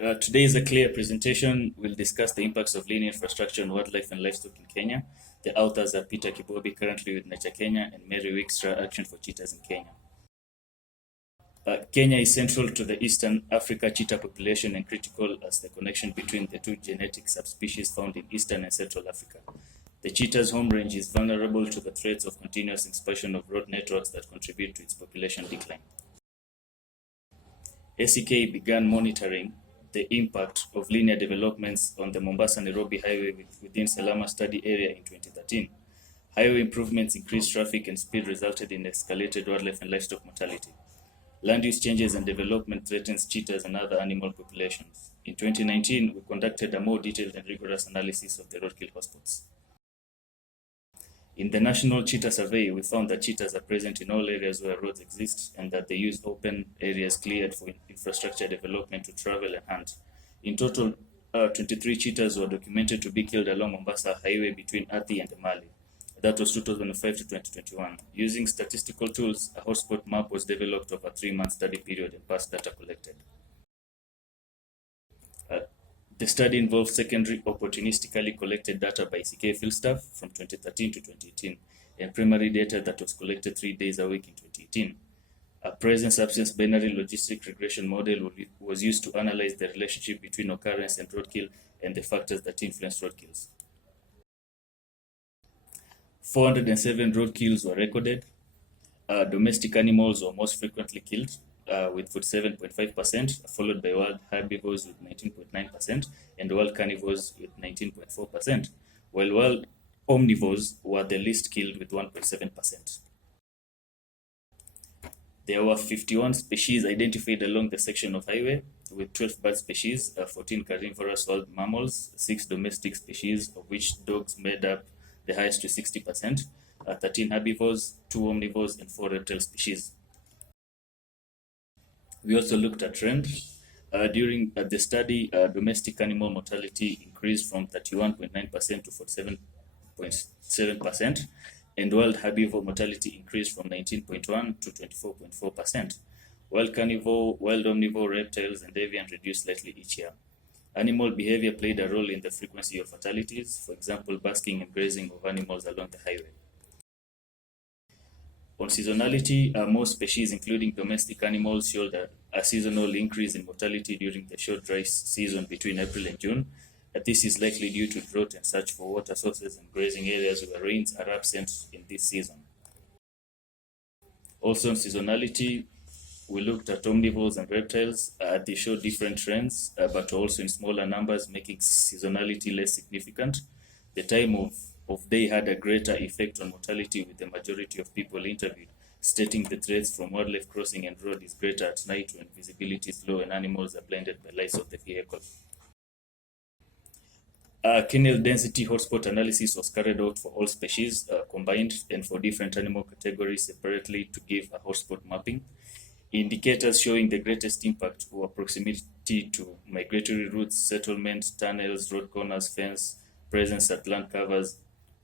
Today's ACLIE presentation will discuss the impacts of linear infrastructure on wildlife and livestock in Kenya. The authors are Peter Kibobi, currently with Nature Kenya, and Mary Wickstra, Action for Cheetahs in Kenya. Kenya is central to the Eastern Africa cheetah population and critical as the connection between the two genetic subspecies found in Eastern and Central Africa. The cheetah's home range is vulnerable to the threats of continuous expansion of road networks that contribute to its population decline. ACK began monitoring the impact of linear developments on the Mombasa-Nairobi Highway within Salama Study Area in 2013. Highway improvements increased traffic and speed resulted in escalated wildlife and livestock mortality. Land use changes and development threatens cheetahs and other animal populations. In 2019, we conducted a more detailed and rigorous analysis of the roadkill hotspots. In the National Cheetah Survey, we found that cheetahs are present in all areas where roads exist and that they use open areas cleared for infrastructure development to travel and hunt. In total, 23 cheetahs were documented to be killed along Mombasa Highway between Athi and Emali. That was 2005 to 2021. Using statistical tools, a hotspot map was developed over a 3-month study period and past data collected. The study involved secondary opportunistically collected data by CK field staff from 2013 to 2018 and primary data that was collected 3 days a week in 2018. A presence-absence binary logistic regression model was used to analyze the relationship between occurrence and roadkill and the factors that influence roadkills. 407 roadkills were recorded. Domestic animals were most frequently killed, with 47.5%, followed by wild herbivores with 19.9% and wild carnivores with 19.4%, while wild omnivores were the least killed with 1.7%. There were 51 species identified along the section of highway, with 12 bird species, 14 carnivorous wild mammals, 6 domestic species, of which dogs made up the highest with 60%, 13 herbivores, 2 omnivores, and 4 reptile species. We also looked at trend. During the study, domestic animal mortality increased from 31.9% to 47.7%, and wild herbivore mortality increased from 19.1% to 24.4%. Wild carnivore, wild omnivore, reptiles, and avian reduced slightly each year. Animal behavior played a role in the frequency of fatalities, for example, basking and grazing of animals along the highway. On seasonality, most species, including domestic animals, showed a seasonal increase in mortality during the short dry season between April and June. This is likely due to drought and search for water sources and grazing areas where rains are absent in this season. Also on seasonality, we looked at omnivores and reptiles. They show different trends, but also in smaller numbers, making seasonality less significant. The time of day had a greater effect on mortality, with the majority of people interviewed stating the threats from wildlife crossing and road is greater at night when visibility is low and animals are blinded by lights of the vehicle. Kennel density hotspot analysis was carried out for all species combined and for different animal categories separately to give a hotspot mapping. Indicators showing the greatest impact were proximity to migratory routes, settlements, tunnels, road corners, fence, presence at land covers,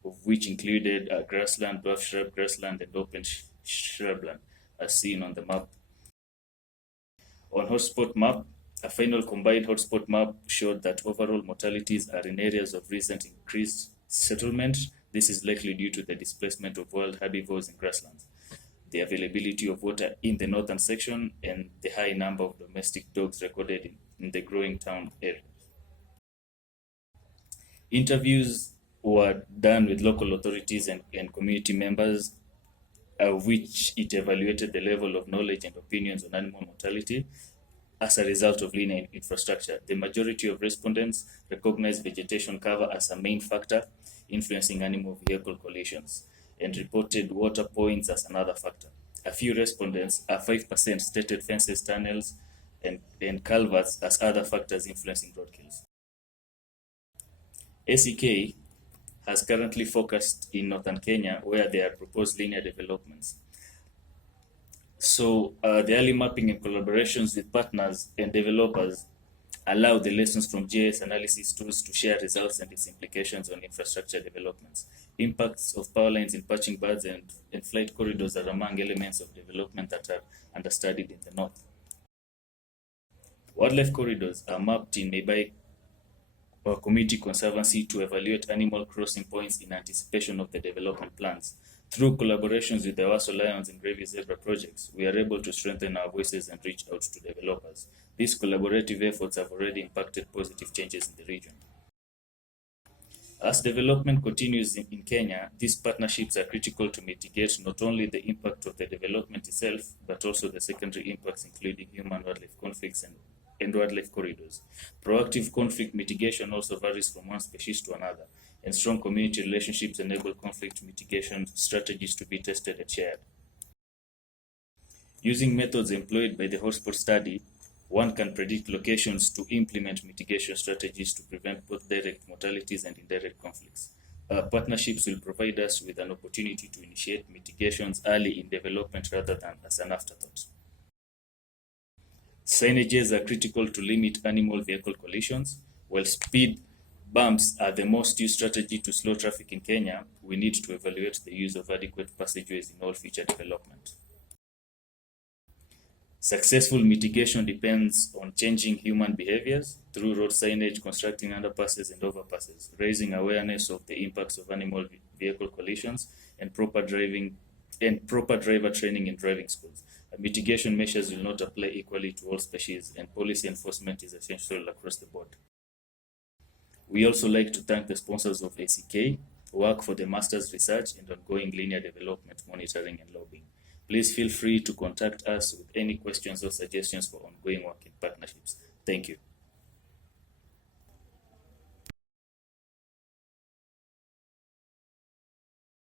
of which included grassland, dwarf shrub grassland, and open shrubland, as seen on the map. On hotspot map, a final combined hotspot map showed that overall mortalities are in areas of recent increased settlement. This is likely due to the displacement of wild herbivores in grasslands, the availability of water in the northern section, and the high number of domestic dogs recorded in the growing town areas. Interviews were done with local authorities and community members, which it evaluated the level of knowledge and opinions on animal mortality as a result of linear infrastructure. The majority of respondents recognized vegetation cover as a main factor influencing animal vehicle collisions and reported water points as another factor. A few respondents, 5%, stated fences, tunnels, and culverts as other factors influencing roadkills. ACK has currently focused in northern Kenya, where there are proposed linear developments. So the early mapping and collaborations with partners and developers allow the lessons from GIS analysis tools to share results and its implications on infrastructure developments. Impacts of power lines in patching birds and flight corridors are among elements of development that are understudied in the north. Wildlife corridors are mapped in nearby community conservancy to evaluate animal crossing points in anticipation of the development plans. Through collaborations with the Waso Lions and Gravy Zebra projects, we are able to strengthen our voices and reach out to developers. These collaborative efforts have already impacted positive changes in the region. As development continues in Kenya, these partnerships are critical to mitigate not only the impact of the development itself, but also the secondary impacts, including human-wildlife conflicts and wildlife corridors. Proactive conflict mitigation also varies from one species to another, and strong community relationships enable conflict mitigation strategies to be tested and shared. Using methods employed by the hotspot study, one can predict locations to implement mitigation strategies to prevent both direct mortalities and indirect conflicts. Partnerships will provide us with an opportunity to initiate mitigations early in development rather than as an afterthought. Signages are critical to limit animal-vehicle collisions. While speed bumps are the most used strategy to slow traffic in Kenya, we need to evaluate the use of adequate passageways in all future development. Successful mitigation depends on changing human behaviors through road signage, constructing underpasses and overpasses, raising awareness of the impacts of animal vehicle collisions, and proper driver training in driving schools. Mitigation measures will not apply equally to all species, and policy enforcement is essential across the board. We also like to thank the sponsors of ACK, work for the master's research and ongoing linear development monitoring and lobbying. Please feel free to contact us with any questions or suggestions for ongoing work in partnerships. Thank you.